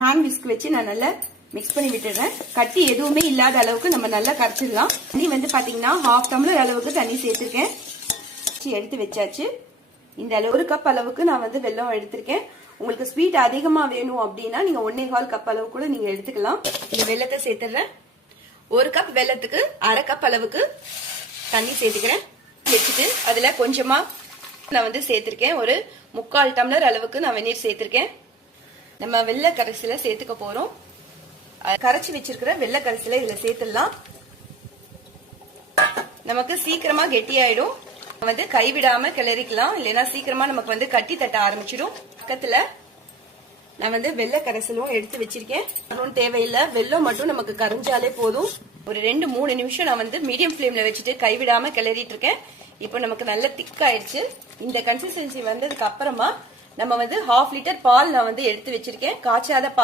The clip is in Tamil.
ஹேண்ட் விஸ்க் வச்சு நான் நல்லா மிக்ஸ் பண்ணி விட்டுறேன். கட்டி எதுவுமே இல்லாத அளவுக்கு நம்ம நல்லா கரைச்சிடலாம். தண்ணி வந்து பாத்தீங்கன்னா 1/2 டம்ளர் அளவுக்கு தண்ணி சேர்த்திருக்கேன். எடுத்து வச்சாச்சு. இந்த அளவு 1 கப் அளவுக்கு நான் வந்து வெல்லம் எடுத்திருக்கேன். உங்களுக்கு ஸ்வீட் அதிகமா வேணும் அப்படின்னா நீங்க 1/4 கப் அளவு கூட நீங்க எடுத்துக்கலாம். இந்த வெல்லத்தை சேர்த்துறேன். 1 கப் வெல்லத்துக்கு 1/2 கப் அளவுக்கு தண்ணி சேர்த்துக்கிறேன். வச்சுட்டு அதுல கொஞ்சமா நான் வந்து சேர்த்திருக்கேன். ஒரு 3/4 டம்ளர் அளவுக்கு நான் வெந்நீர் சேர்த்திருக்கேன். நம்ம வெள்ளை கரைசல சேர்த்துக்க போறோம். கரைச்சி வச்சிருக்கிற வெள்ளை கரைசல இதுல சேர்த்துடலாம். நமக்கு சீக்கிரமா கெட்டியாயிடும். வந்து கைவிடாம கிளறிக்கலாம், இல்லைன்னா சீக்கிரமா நமக்கு வந்து கட்டி தட்ட ஆரம்பிச்சிடும். பக்கத்துல நான் வந்து வெள்ளை கரைசலும் எடுத்து வச்சிருக்கேன். அதுவும் தேவையில்லை, வெல்லம் மட்டும் நமக்கு கரைஞ்சாலே போதும். ஒரு 2-3 நிமிஷம் நான் வந்து மீடியம் ஃபிளேம்ல வச்சுட்டு கைவிடாம கிளறிட்டு இருக்கேன். இப்போ நமக்கு நல்ல திக் ஆயிடுச்சு. இந்த கன்சிஸ்டன்சி வந்ததுக்கு அப்புறமா நம்ம வந்து 1/2 லிட்டர் பால் நான் வந்து எடுத்து வச்சிருக்கேன். காய்ச்சாத பால்